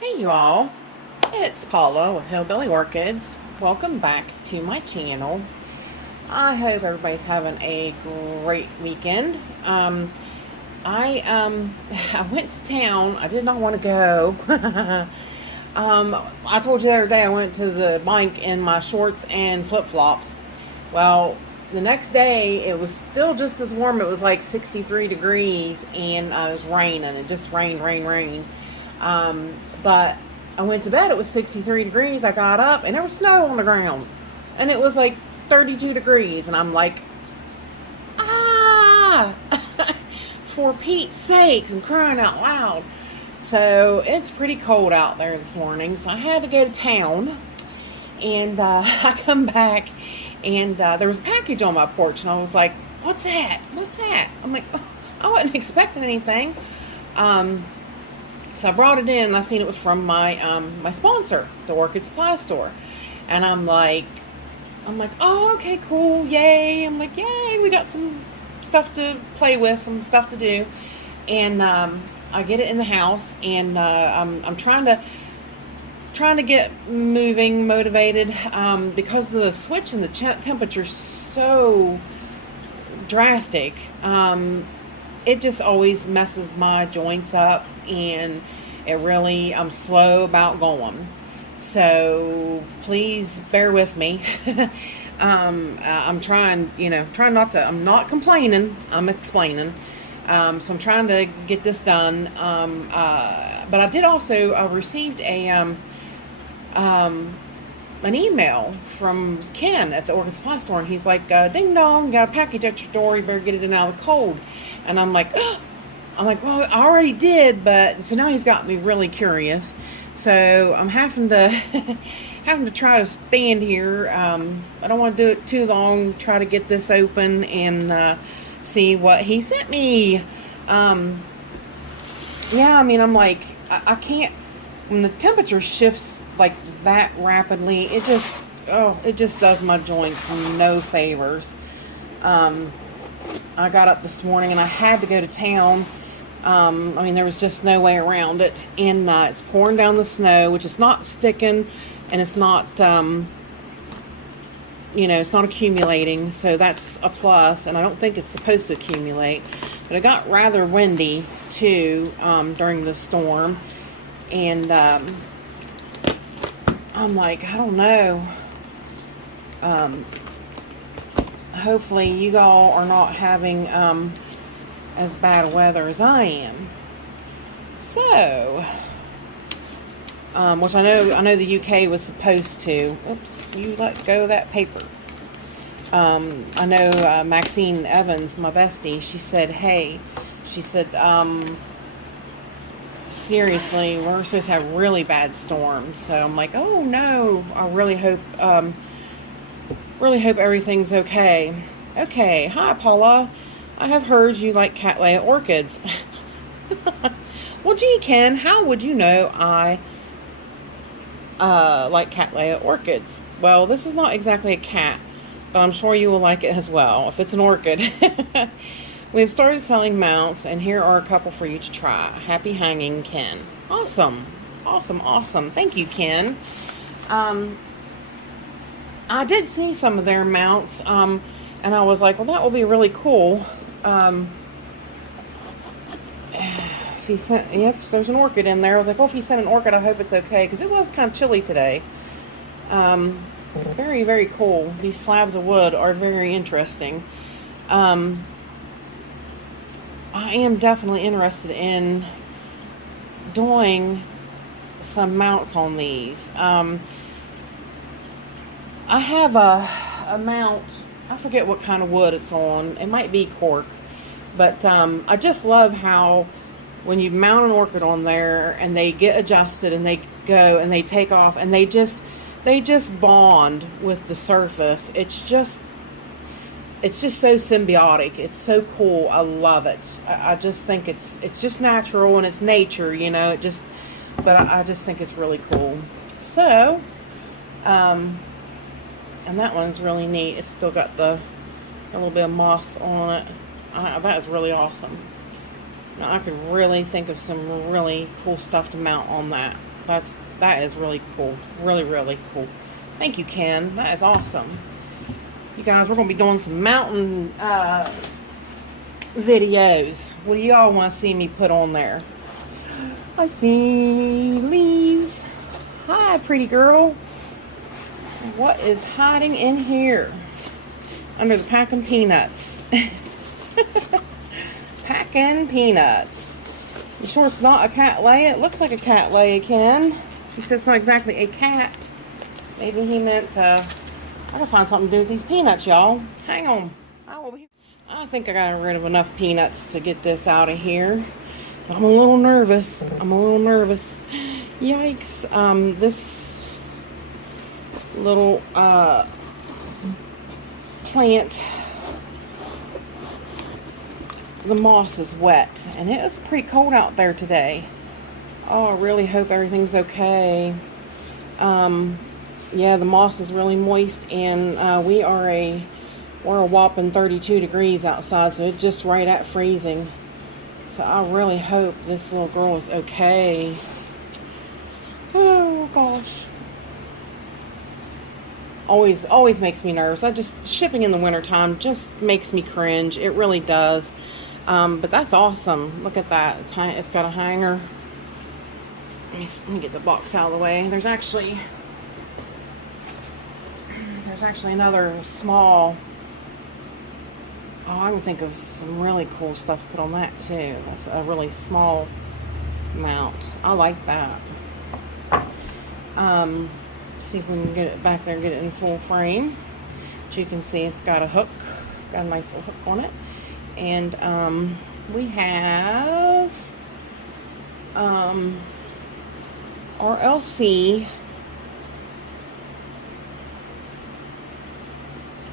Hey you all, it's Paula with Hillbilly Orchids. Welcome back to my channel. I hope everybody's having a great weekend. I I went to town. I did not want to go. I told you the other day I went to the bike in my shorts and flip-flops. Well, the next day it was still just as warm. It was like 63 degrees and it was raining. It just rained. But I went to bed. It was 63 degrees. I got up and there was snow on the ground. And it was like 32 degrees. And I'm like, ah, for Pete's sakes, I'm crying out loud. So it's pretty cold out there this morning. So I had to go to town. And I come back and there was a package on my porch. And I was like, what's that? What's that? I'm like, oh, I wasn't expecting anything. So I brought it in and I seen it was from my my sponsor, the Orchid Supply Store. And I'm like, oh, okay, cool, yay. I'm like, yay, we got some stuff to play with, some stuff to do. And I get it in the house and I'm trying to get moving, motivated, because the switch in the temperature's so drastic. It just always messes my joints up, and I'm slow about going. So please bear with me. I'm trying not to, I'm not complaining, I'm explaining. So I'm trying to get this done. But I did also received an email from Ken at the Orchid Supply Store, and he's like, ding dong, got a package at your door, you better get it in out of the cold. And I'm like, well, I already did, but so now he's got me really curious. So I'm having to try to stand here. I don't want to do it too long. Try to get this open and see what he sent me. Yeah, I mean, I'm like, I can't, when the temperature shifts like that rapidly, it just does my joints no favors. I got up this morning and I had to go to town. I mean, there was just no way around it. And it's pouring down the snow, which is not sticking, and it's not, it's not accumulating. So that's a plus, and I don't think it's supposed to accumulate. But it got rather windy, too, during the storm. And I'm like, I don't know. Hopefully you all are not having as bad weather as I am. So, which I know the UK was supposed to. Oops, you let go of that paper. I know Maxine Evans, my bestie, she said, seriously, we're supposed to have really bad storms. So I'm like, oh no, I really hope everything's okay. Okay, hi Paula. I have heard you like Cattleya orchids. Well, gee, Ken, how would you know I like Cattleya orchids? Well, this is not exactly a cat, but I'm sure you will like it as well, if it's an orchid. We've started selling mounts, and here are a couple for you to try. Happy hanging, Ken. Awesome. Thank you, Ken. I did see some of their mounts, and I was like, well, that will be really cool. She sent, yes, there's an orchid in there. I was like, well, if you sent an orchid, I hope it's okay, because it was kind of chilly today. Very, very cool. These slabs of wood are very interesting. I am definitely interested in doing some mounts on these. I have a mount, I forget what kind of wood it's on. It might be cork. But I just love how when you mount an orchid on there and they get adjusted and they go and they take off and they just bond with the surface. It's just so symbiotic. It's so cool. I love it. I just think it's just natural and it's nature, but I just think it's really cool. So, and that one's really neat. It's still got a little bit of moss on it. That is really awesome. Now I could really think of some really cool stuff to mount on that. That is really cool. Really, really cool. Thank you, Ken. That is awesome. You guys, we're going to be doing some mountain videos. What do y'all want to see me put on there? I see Lee's. Hi, pretty girl. What is hiding in here? Under the packing peanuts. Packing peanuts. You sure it's not a cat lay? It looks like a cat lay, Ken. He says it's not exactly a cat. Maybe he meant, I gotta find something to do with these peanuts, y'all. Hang on. I think I got rid of enough peanuts to get this out of here. But I'm a little nervous. Yikes. This little plant, the moss is wet. And it was pretty cold out there today. Oh, I really hope everything's okay. Yeah, the moss is really moist, and we're a whopping 32 degrees outside, so it's just right at freezing. So I really hope this little girl is okay. Oh gosh. Always makes me nervous. Shipping in the wintertime just makes me cringe. It really does. But that's awesome. Look at that. It's got a hanger. Let me get the box out of the way. There's actually another small. Oh, I can think of some really cool stuff to put on that too. That's a really small mount. I like that. See if we can get it back there and get it in full frame. As you can see, it's got a hook. Got a nice little hook on it. And we have RLC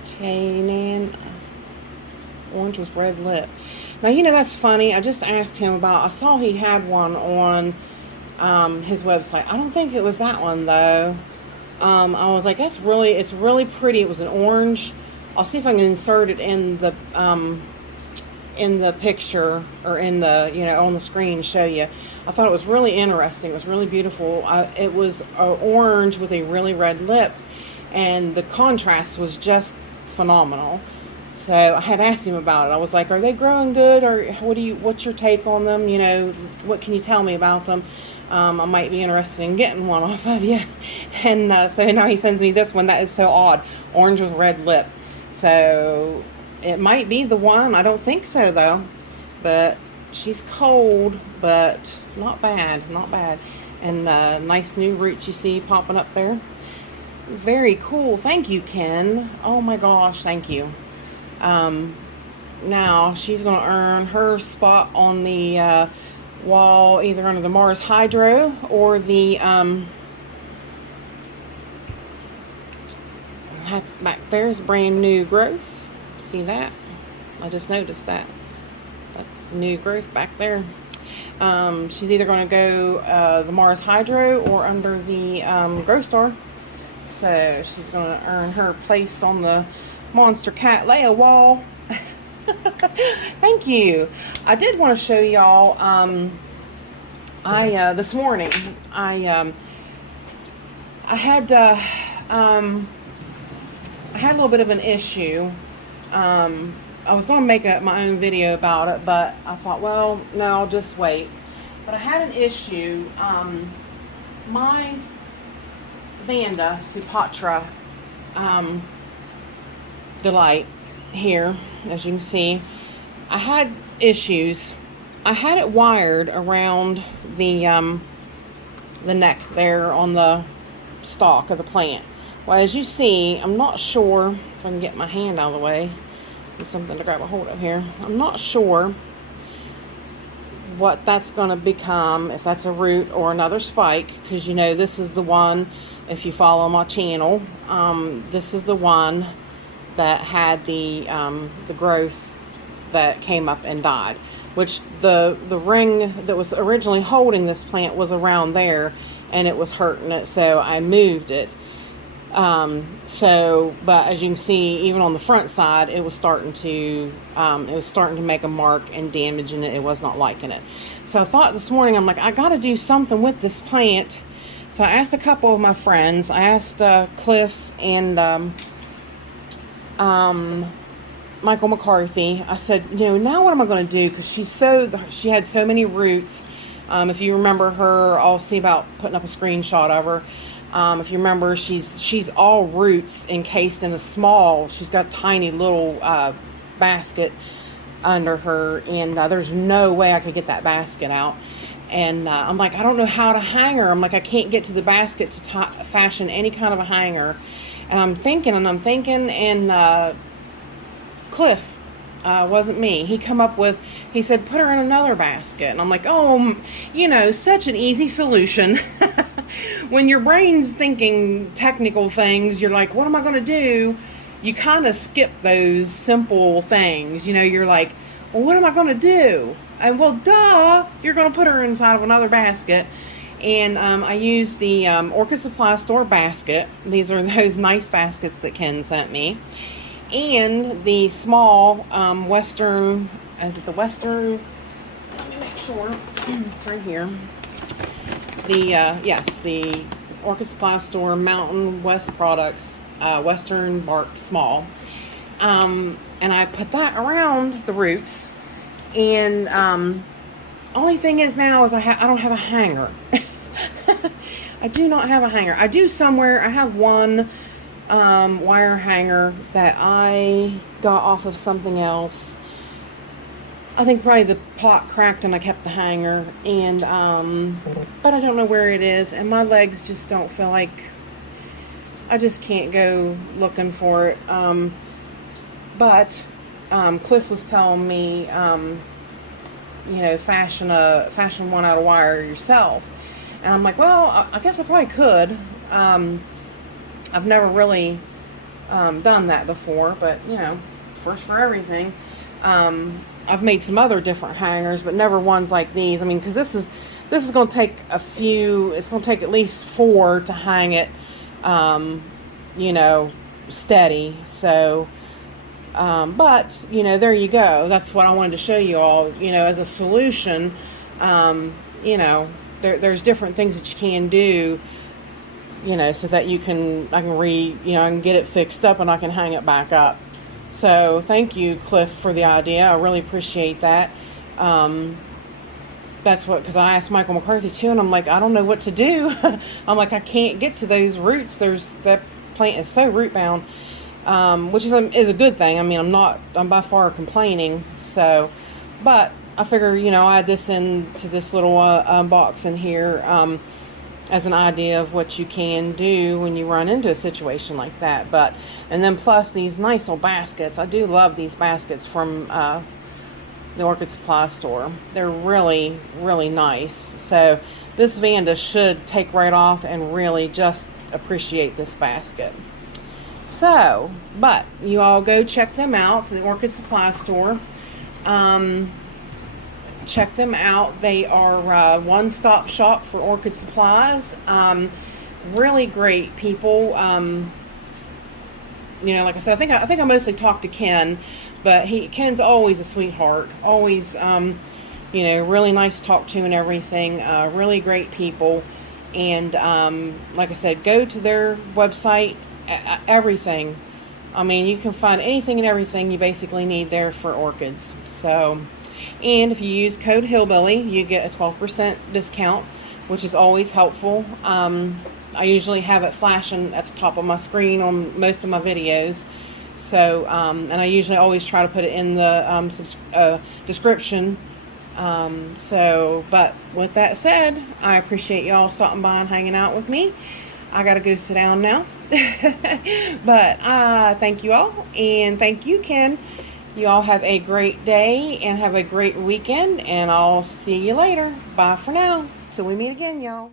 Tainan orange with red lip. Now, you know, that's funny. I just asked him I saw he had one on his website. I don't think it was that one though. I was like, it's really pretty. It was an orange. I'll see if I can insert it in the picture, or in the, you know, on the screen, show you. I thought it was really interesting. It was really beautiful. It was orange with a really red lip, and the contrast was just phenomenal. So I had asked him about it. I was like, are they growing good, or what's your take on them? You know, what can you tell me about them? I might be interested in getting one off of you. And so now he sends me this one. That is so odd. Orange with red lip. So it might be the one. I don't think so though. But she's cold, but not bad. And nice new roots you see popping up there. Very cool. Thank you, Ken. Oh my gosh, thank you. Now she's going to earn her spot on the wall, either under the Mars Hydro or the back there's brand new growth. See that? I just noticed that. That's new growth back there. She's either going to go the Mars Hydro or under the Grow Star. So she's going to earn her place on the Monster Cattleya wall. Thank you. I did want to show y'all. This morning I had a little bit of an issue. I was going to make my own video about it, but I thought, well, no, I'll just wait. But I had an issue. My Vanda Supatra Delight here, as you can see, I had issues. I had it wired around the neck there on the stalk of the plant. Well, as you see, I'm not sure if I can get my hand out of the way. There's something to grab a hold of here. I'm not sure what that's going to become, if that's a root or another spike, because you know this is the one, if you follow my channel, this is the one that had the growth that came up and died, which the ring that was originally holding this plant was around there, and it was hurting it, so I moved it. But as you can see, even on the front side, it was starting to make a mark and damage in it. It was not liking it. So I thought this morning, I'm like, I got to do something with this plant So I asked a couple of my friends. I asked Cliff and Michael McCarthy. I said, now what am I going to do? Because she had so many roots. If you remember her, I'll see about putting up a screenshot of her. If you remember, she's all roots encased in a small. She's got a tiny little basket under her, and there's no way I could get that basket out. And I'm like, I don't know how to hang her. I'm like, I can't get to the basket to fashion any kind of a hanger. And I'm thinking, and Cliff, wasn't me. He said, put her in another basket. And I'm like, oh, such an easy solution. When your brain's thinking technical things, you're like, what am I going to do? You kind of skip those simple things. You're like, well, what am I going to do? And well, duh, you're going to put her inside of another basket. And I used the Orchid Supply Store basket. These are those nice baskets that Ken sent me. And the small Western, is it the Western? Let me make sure. It's right here. Yes, the Orchid Supply Store Mountain West Products Western Bark Small. And I put that around the roots. And only thing is now is I don't have a hanger. I do not have a hanger. I do somewhere. I have one wire hanger that I got off of something else. I think probably the pot cracked and I kept the hanger, and but I don't know where it is, and my legs just don't feel like, I just can't go looking for it. But Cliff was telling me, fashion one out of wire yourself, and I'm like, well, I guess I probably could. I've never really done that before, but first for everything. I've made some other different hangers, but never ones like these. I mean, because this is going to take it's going to take at least 4 to hang it, steady. So, but, there you go. That's what I wanted to show you all, as a solution. There's different things that you can do, so that I can get it fixed up and I can hang it back up. So thank you, Cliff, for the idea. I really appreciate that. Because I asked Michael McCarthy too, and I'm like, I don't know what to do. I'm like, I can't get to those roots. That plant is so root bound, which is a good thing. I mean, I'm by far complaining. So, but I figure, I add this into this little box in here as an idea of what you can do when you run into a situation like that. And then plus these nice little baskets. I do love these baskets from the Orchid Supply Store. They're really, really nice. So this Vanda should take right off and really just appreciate this basket. So, but you all go check them out, the Orchid Supply Store. Check them out. They are one-stop shop for orchid supplies. Really great people. Like I said, I think I mostly talked to Ken, but Ken's always a sweetheart. Always, really nice to talk to and everything. Really great people. And like I said, go to their website. Everything. I mean, you can find anything and everything you basically need there for orchids. So. And if you use code Hillbilly, you get a 12% discount, which is always helpful. I usually have it flashing at the top of my screen on most of my videos. So, and I usually always try to put it in the description. But with that said, I appreciate y'all stopping by and hanging out with me. I gotta go sit down now. But thank you all, and thank you, Ken. You all have a great day and have a great weekend, and I'll see you later. Bye for now. Till we meet again, y'all.